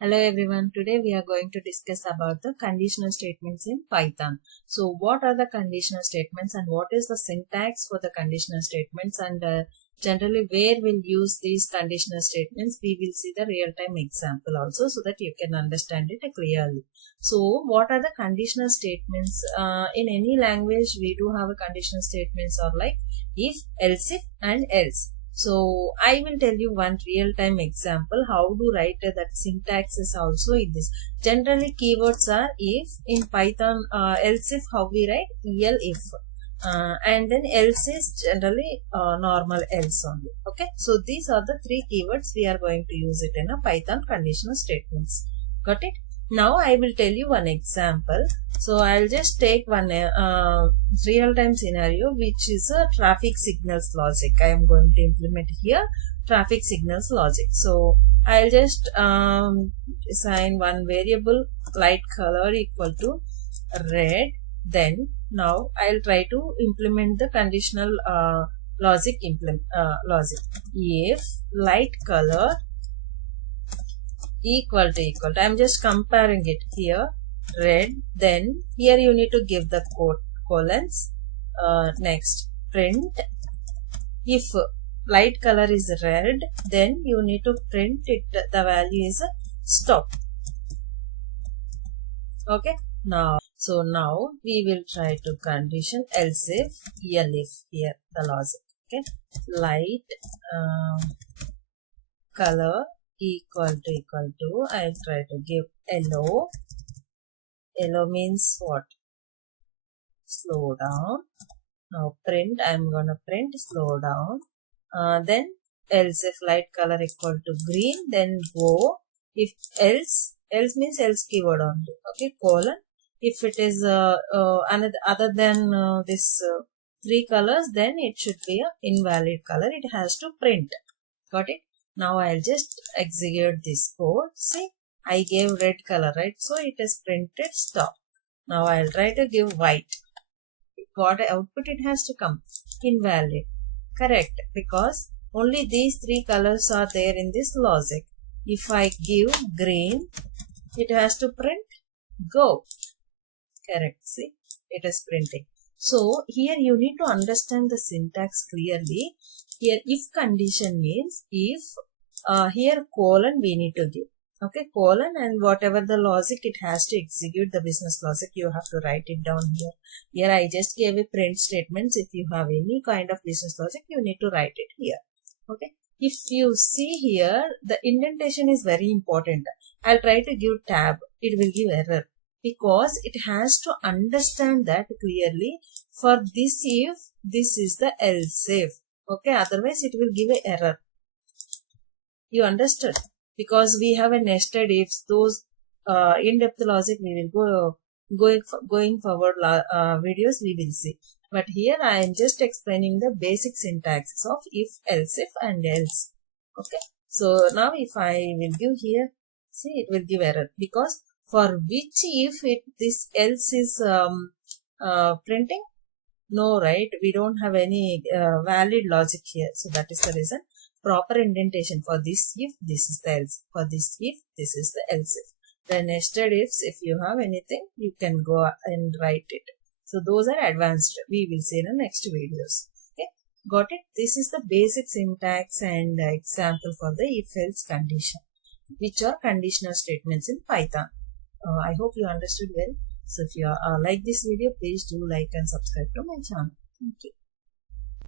Hello everyone, today we are going to discuss about the conditional statements in Python. So what are the conditional statements and what is the syntax for the conditional statements, and generally where we'll use these conditional statements. We will see the real-time example also so that you can understand it clearly. So what are the conditional statements? In any language we do have a conditional statements are like if, else if and else. So I will tell you one real-time example how to write that syntax is also in this. Generally keywords are if in Python, else if how we write elif, and then else is generally normal else only. Okay, so these are the three keywords we are going to use it in a Python conditional statements. Got it? Now I will tell you one example. So I'll just take one real-time scenario which is a traffic signals logic. I am going to implement here traffic signals logic. So I'll just assign one variable light color equal to red. Then now I'll try to implement the conditional logic. If light color equal to I'm just comparing it here red, then here you need to give the colons. Next print if light color is red, then you need to print it, the value is stop. Okay, now we will try to condition else if elif here the logic. Okay, light color equal to I'll try to give yellow. Yellow means what? Slow down. Now print, I'm gonna print slow down. Then else if light color equal to green, then go. If else means else keyword only. Okay, colon. If it is another other than this three colors, then it should be a invalid color. It has to print. Got it? Now I'll just execute this code. See, I gave red color, right? So it is printed stop. Now I'll try to give white. What output it has to come? Invalid. Correct, because only these three colors are there in this logic. If I give green, it has to print go. Correct. See, it is printing. So here you need to understand the syntax clearly. Here if condition means if, here colon we need to give. Okay, colon, and whatever the logic it has to execute, the business logic, you have to write it down here. Here I just gave a print statements. If you have any kind of business logic, you need to write it here. Okay, if you see here, the indentation is very important. I'll try to give tab. It will give error because it has to understand that clearly. For this if, this is the else if. Okay, otherwise it will give an error. You understood? Because we have a nested ifs, those in-depth logic we will going forward videos we will see. But here I am just explaining the basic syntax of if, else if and else. Okay. So now if I will give here, see it will give error because for which if this else is printing? No, right? We don't have any valid logic here. So that is the reason. Proper indentation for this if, this is the else. For this if, this is the else if. The nested ifs, if you have anything, you can go and write it. So those are advanced. We will see in the next videos. Okay, got it? This is the basic syntax and example for the if-else condition, which are conditional statements in Python. I hope you understood well. So if you like this video, please do like and subscribe to my channel. Thank you.